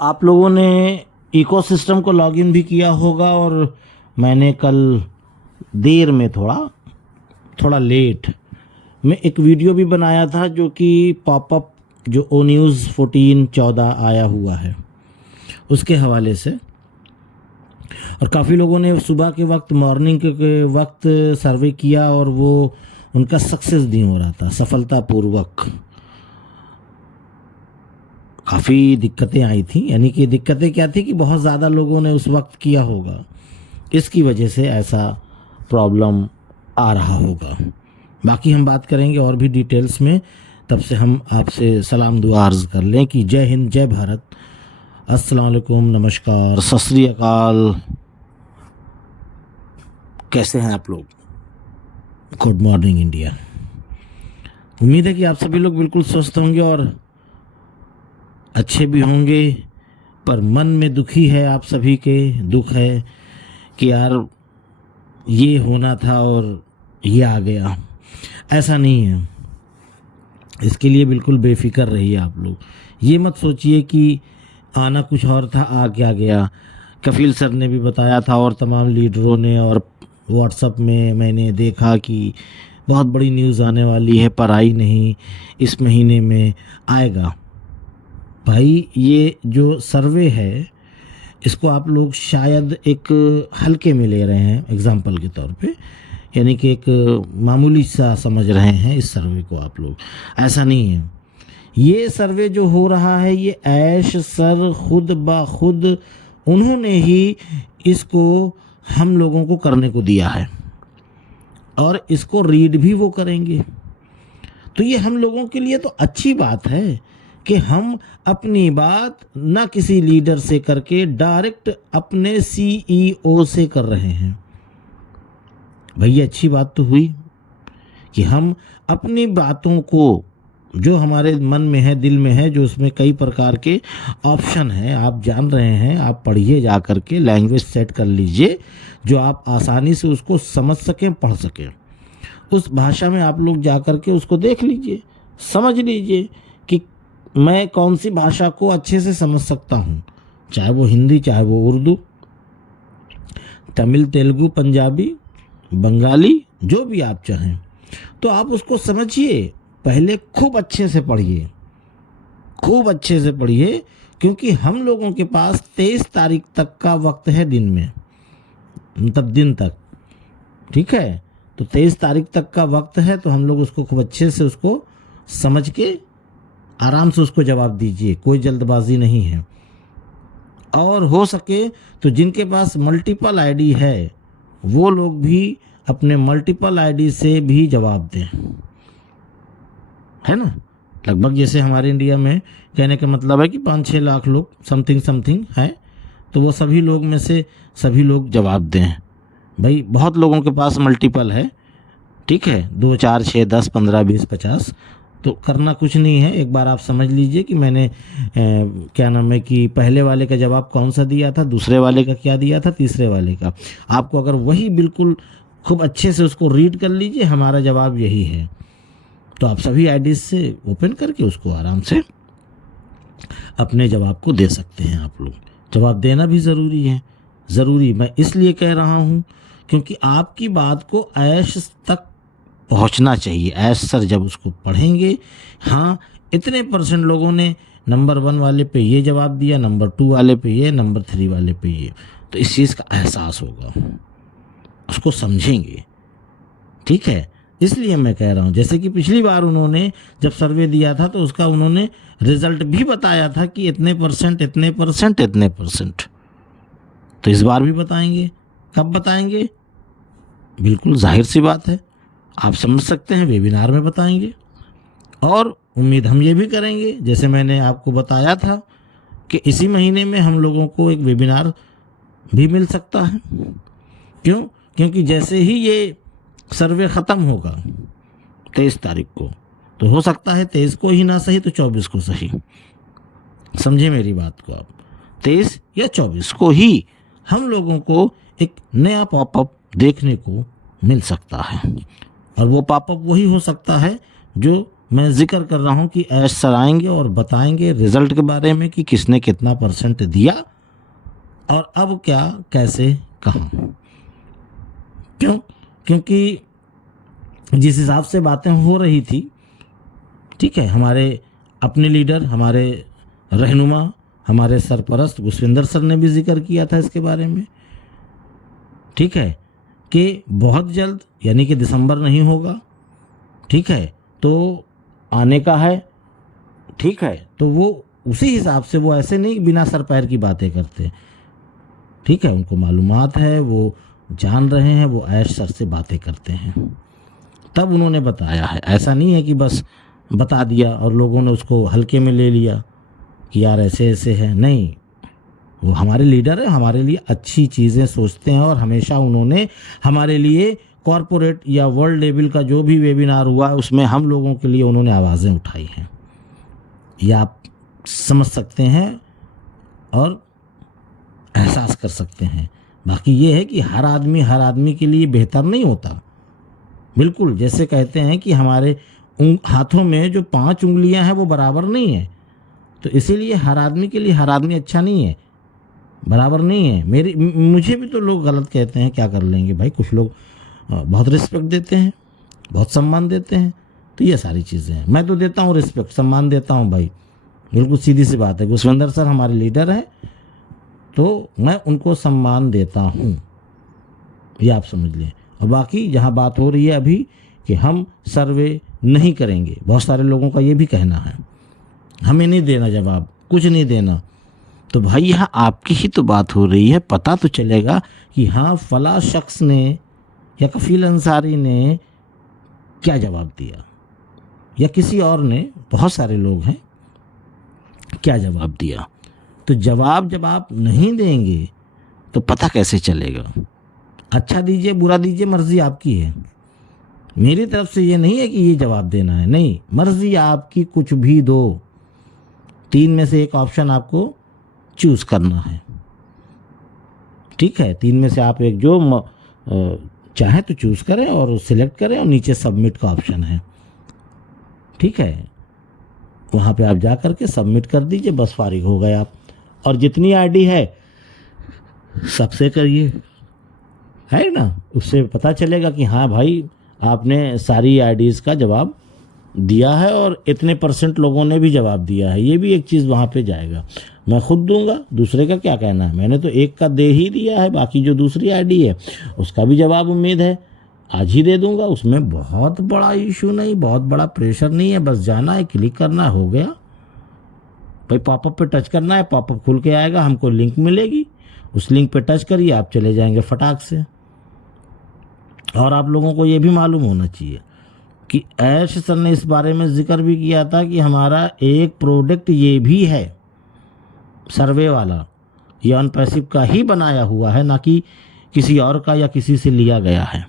आप लोगों ने इकोसिस्टम को लॉगिन भी किया होगा और मैंने कल देर में थोड़ा लेट में एक वीडियो भी बनाया था जो कि पॉपअप जो ओ न्यूज़ 14-14 आया हुआ है उसके हवाले से। और काफ़ी लोगों ने सुबह के वक्त मॉर्निंग के वक्त सर्वे किया और वो उनका सक्सेस नहीं हो रहा था सफलतापूर्वक। काफ़ी दिक्कतें आई थी, यानी कि दिक्कतें क्या थी कि बहुत ज़्यादा लोगों ने उस वक्त किया होगा, इसकी वजह से ऐसा प्रॉब्लम आ रहा होगा। बाकी हम बात करेंगे और भी डिटेल्स में, तब से हम आपसे सलाम दुआ अर्ज़ कर लें कि जय हिंद, जय भारत, अस्सलाम वालेकुम, नमस्कार, सत श्री अकाल। कैसे हैं आप लोग? Good morning India. उम्मीद है कि आप सभी लोग बिल्कुल स्वस्थ होंगे और अच्छे भी होंगे, पर मन में दुखी है, आप सभी के दुख है कि यार ये होना था और ये आ गया। ऐसा नहीं है, इसके लिए बिल्कुल बेफिक्र रहिए आप लोग। ये मत सोचिए कि आना कुछ और था, आ क्या गया। कफिल सर ने भी बताया था और तमाम लीडरों ने, और व्हाट्सएप में मैंने देखा कि बहुत बड़ी न्यूज़ आने वाली है, पर आई नहीं, इस महीने में आएगा। भाई ये जो सर्वे है इसको आप लोग शायद एक हल्के में ले रहे हैं, एग्जाम्पल के तौर पे, यानी कि एक मामूली सा समझ रहे हैं इस सर्वे को आप लोग। ऐसा नहीं है। ये सर्वे जो हो रहा है ये ऐश सर खुद ब खुद उन्होंने ही इसको हम लोगों को करने को दिया है और इसको रीड भी वो करेंगे। तो ये हम लोगों के लिए तो अच्छी बात है कि हम अपनी बात ना किसी लीडर से करके डायरेक्ट अपने CEO से कर रहे हैं। भैया अच्छी बात तो हुई कि हम अपनी बातों को, जो हमारे मन में है, दिल में है, जो उसमें कई प्रकार के ऑप्शन हैं, आप जान रहे हैं, आप पढ़िए जा कर के, लैंग्वेज सेट कर लीजिए जो आप आसानी से उसको समझ सकें, पढ़ सकें। उस भाषा में आप लोग जा कर के उसको देख लीजिए, समझ लीजिए कि मैं कौन सी भाषा को अच्छे से समझ सकता हूँ, चाहे वो हिंदी, चाहे वो उर्दू, तमिल, तेलुगु, पंजाबी, बंगाली, जो भी आप चाहें। तो आप उसको समझिए, पहले खूब अच्छे से पढ़िए, खूब अच्छे से पढ़िए, क्योंकि हम लोगों के पास 23 तारीख तक का वक्त है दिन में, मतलब दिन तक, ठीक है। तो 23 तारीख तक का वक्त है, तो हम लोग उसको खूब अच्छे से उसको समझ के आराम से उसको जवाब दीजिए, कोई जल्दबाजी नहीं है। और हो सके तो जिनके पास मल्टीपल आईडी है वो लोग भी अपने मल्टीपल आईडी से भी जवाब दें, है ना। लगभग जैसे हमारे इंडिया में कहने का मतलब है कि 5-6 लाख लोग समथिंग हैं, तो वो सभी लोग में से सभी लोग जवाब दें। भाई बहुत लोगों के पास मल्टीपल है, ठीक है, 2, 4, 6, 10, 15, 20, 50, तो करना कुछ नहीं है। एक बार आप समझ लीजिए कि मैंने क्या नाम है कि पहले वाले का जवाब कौन सा दिया था, दूसरे वाले का क्या दिया था, तीसरे वाले का। आपको अगर वही बिल्कुल खूब अच्छे से उसको रीड कर लीजिए, हमारा जवाब यही है, तो आप सभी आईडीज से ओपन करके उसको आराम से अपने जवाब को दे सकते हैं। आप लोग जवाब देना भी ज़रूरी है, ज़रूरी मैं इसलिए कह रहा हूँ क्योंकि आपकी बात को ऐश तक पहुंचना चाहिए। ऐश सर जब उसको पढ़ेंगे, हाँ इतने % लोगों ने नंबर 1 वाले पे ये जवाब दिया, नंबर 2 वाले पे ये, नंबर 3 वाले पे ये, तो इस चीज़ का एहसास होगा, उसको समझेंगे, ठीक है। इसलिए मैं कह रहा हूँ, जैसे कि पिछली बार उन्होंने जब सर्वे दिया था तो उसका उन्होंने रिजल्ट भी बताया था कि इतने %, तो इस बार भी बताएंगे। कब बताएंगे? बिल्कुल जाहिर सी बात है, आप समझ सकते हैं, वेबिनार में बताएंगे। और उम्मीद हम ये भी करेंगे, जैसे मैंने आपको बताया था कि इसी महीने में हम लोगों को एक वेबिनार भी मिल सकता है। क्यों? क्योंकि जैसे ही ये सर्वे ख़त्म होगा 23 तारीख को, तो हो सकता है 23 को ही ना सही तो 24 को सही, समझे मेरी बात को आप, 23 या 24 को ही हम लोगों को एक नया पॉपअप देखने को मिल सकता है। और वो पॉपअप वही हो सकता है जो मैं जिक्र कर रहा हूँ कि ऐश सर आएंगे और बताएंगे रिजल्ट के बारे में कि किसने कितना परसेंट दिया और अब क्या कैसे कहाँ। क्यों? क्योंकि जिस हिसाब से बातें हो रही थी, ठीक है, हमारे अपने लीडर, हमारे रहनुमा, हमारे सरपरस्त गुरविंदर सर ने भी जिक्र किया था इसके बारे में, ठीक है, कि बहुत जल्द यानी कि दिसंबर नहीं होगा, ठीक है, तो आने का है, ठीक है, तो वो उसी हिसाब से, वो ऐसे नहीं बिना सर पैर की बातें करते, ठीक है, उनको मालूमात है, वो जान रहे हैं, वो ऐश सर से बातें करते हैं, तब उन्होंने बताया है। ऐसा नहीं है कि बस बता दिया और लोगों ने उसको हल्के में ले लिया कि यार ऐसे ऐसे है, नहीं, वो हमारे लीडर है, हमारे लिए अच्छी चीज़ें सोचते हैं और हमेशा उन्होंने हमारे लिए कॉरपोरेट या वर्ल्ड लेवल का जो भी वेबिनार हुआ उसमें हम लोगों के लिए उन्होंने आवाज़ें उठाई हैं, ये आप समझ सकते हैं और एहसास कर सकते हैं। बाकी ये है कि हर आदमी के लिए बेहतर नहीं होता, बिल्कुल, जैसे कहते हैं कि हमारे हाथों में जो 5 उंगलियां हैं वो बराबर नहीं है, तो इसीलिए हर आदमी के लिए हर आदमी अच्छा नहीं है, बराबर नहीं है। मुझे भी तो लोग गलत कहते हैं, क्या कर लेंगे भाई, कुछ लोग बहुत रिस्पेक्ट देते हैं, बहुत सम्मान देते हैं, तो ये सारी चीज़ें हैं। मैं तो देता हूँ रिस्पेक्ट, सम्मान देता हूँ भाई, बिल्कुल सीधी सी बात है। गुरविंदर सर हमारे लीडर हैं तो मैं उनको सम्मान देता हूँ, ये आप समझ लें। और बाकी जहाँ बात हो रही है अभी कि हम सर्वे नहीं करेंगे, बहुत सारे लोगों का ये भी कहना है हमें नहीं देना जवाब, कुछ नहीं देना, तो भाई यहाँ आपकी ही तो बात हो रही है, पता तो चलेगा कि हाँ फला शख्स ने या कफील अंसारी ने क्या जवाब दिया या किसी और ने, बहुत सारे लोग हैं, क्या जवाब दिया। तो जवाब जब आप नहीं देंगे तो पता कैसे चलेगा। अच्छा दीजिए बुरा दीजिए, मर्जी आपकी है, मेरी तरफ से ये नहीं है कि ये जवाब देना है, नहीं, मर्जी आपकी, कुछ भी दो, 3 में से एक ऑप्शन आपको चूज करना है, ठीक है, 3 में से आप एक जो चाहे तो चूज करें और सिलेक्ट करें और नीचे सबमिट का ऑप्शन है, ठीक है, वहाँ पे आप जा करके सबमिट कर दीजिए, बस फारिग हो गए आप। और जितनी आईडी है सबसे करिए, है ना, उससे पता चलेगा कि हाँ भाई आपने सारी आईडीज़ का जवाब दिया है और इतने % लोगों ने भी जवाब दिया है, ये भी एक चीज़ वहाँ पे जाएगा। मैं खुद दूंगा, दूसरे का क्या कहना है, मैंने तो एक का दे ही दिया है, बाकी जो दूसरी आईडी है उसका भी जवाब उम्मीद है आज ही दे दूंगा। उसमें बहुत बड़ा इशू नहीं, बहुत बड़ा प्रेशर नहीं है, बस जाना है, क्लिक करना, हो गया भाई, पॉपअप पे टच करना है, पॉपअप खुल के आएगा, हमको लिंक मिलेगी, उस लिंक पे टच करिए, आप चले जाएंगे फटाक से। और आप लोगों को ये भी मालूम होना चाहिए कि ऐश सर ने इस बारे में जिक्र भी किया था कि हमारा एक प्रोडक्ट ये भी है सर्वे वाला, ये अनपैसिव का ही बनाया हुआ है, ना कि किसी और का या किसी से लिया गया है,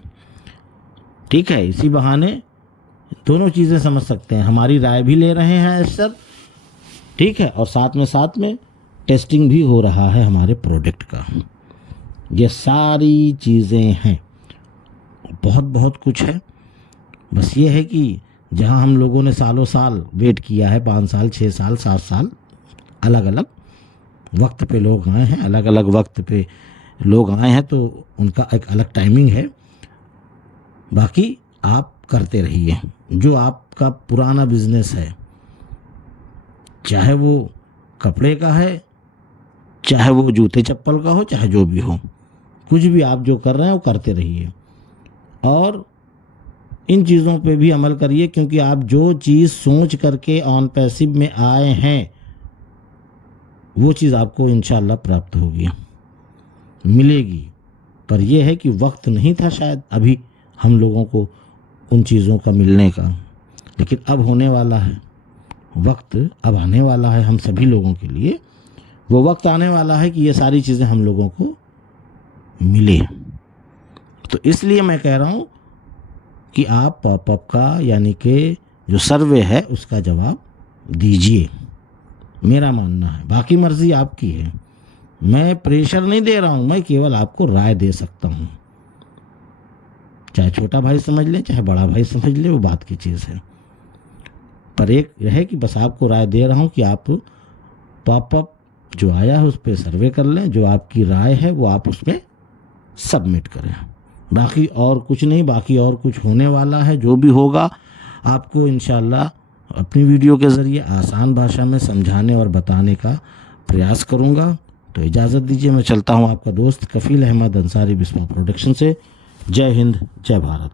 ठीक है। इसी बहाने दोनों चीज़ें समझ सकते हैं, हमारी राय भी ले रहे हैं ऐश सर, ठीक है, और साथ में टेस्टिंग भी हो रहा है हमारे प्रोडक्ट का। ये सारी चीज़ें हैं, बहुत कुछ है। बस ये है कि जहां हम लोगों ने सालों साल वेट किया है, 5 साल 6 साल 7 साल, अलग अलग वक्त पे लोग आए हैं, अलग अलग वक्त पे लोग आए हैं, तो उनका एक अलग टाइमिंग है। बाकी आप करते रहिए, जो आपका पुराना बिजनेस है, चाहे वो कपड़े का है, चाहे वो जूते चप्पल का हो, चाहे जो भी हो, कुछ भी आप जो कर रहे हैं वो करते रहिए और इन चीज़ों पे भी अमल करिए, क्योंकि आप जो चीज़ सोच करके ऑन पैसिव में आए हैं वो चीज़ आपको इंशाल्लाह प्राप्त होगी, मिलेगी। पर यह है कि वक्त नहीं था शायद अभी हम लोगों को उन चीज़ों का मिलने का, लेकिन अब होने वाला है, वक्त अब आने वाला है हम सभी लोगों के लिए। वो वक्त आने वाला है कि ये सारी चीज़ें हम लोगों को मिले। तो इसलिए मैं कह रहा हूँ कि आप पॉपअप का यानी कि जो सर्वे है उसका जवाब दीजिए, मेरा मानना है। बाकी मर्जी आपकी है, मैं प्रेशर नहीं दे रहा हूँ, मैं केवल आपको राय दे सकता हूँ। चाहे छोटा भाई समझ ले, चाहे बड़ा भाई समझ ले, वो बात की चीज़ है। पर एक है कि बस आपको राय दे रहा हूँ कि आप पॉपअप जो आया है उस पर सर्वे कर लें, जो आपकी राय है वो आप उसमें सबमिट करें। बाकी और कुछ नहीं, बाकी और कुछ होने वाला है, जो भी होगा आपको इंशाल्लाह अपनी वीडियो के ज़रिए आसान भाषा में समझाने और बताने का प्रयास करूँगा। तो इजाज़त दीजिए, मैं चलता हूँ। आपका दोस्त कफ़ील अहमद अंसारी बिस्वा प्रोडक्शन से। जय हिंद, जय भारत।